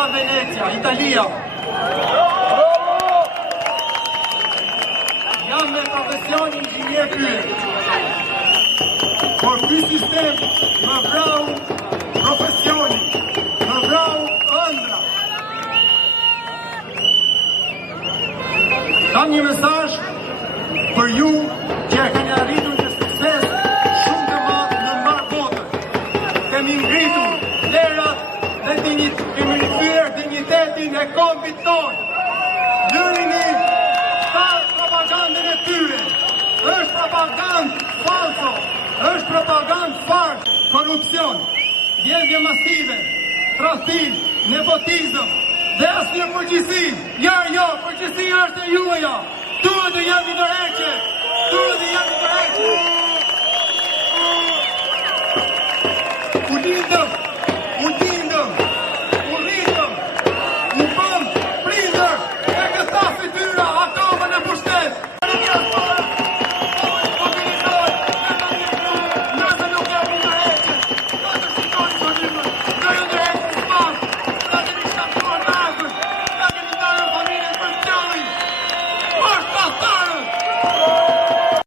nga Venecia, Italia. Jam me profesion inxhinier krye. Por ky sistem më vrau profesionin, më vrau ëndra. Kam një mesazh për ju që e keni arritur një sukses shumë të madh në mbar botën. Kemi ngritur lerat dhe kemi rikthyer dinjitetin e kombit tonë. Lërini pa propagandën e tyre. Është propagandë falso, është propagandë fars, korrupsion, vjedhje masive, tradhtim, nepotizëm dhe asnjë përgjegjësi. Jo, përgjegjësia është e juaja. Duhet të jemi dorëheqje. U lindëm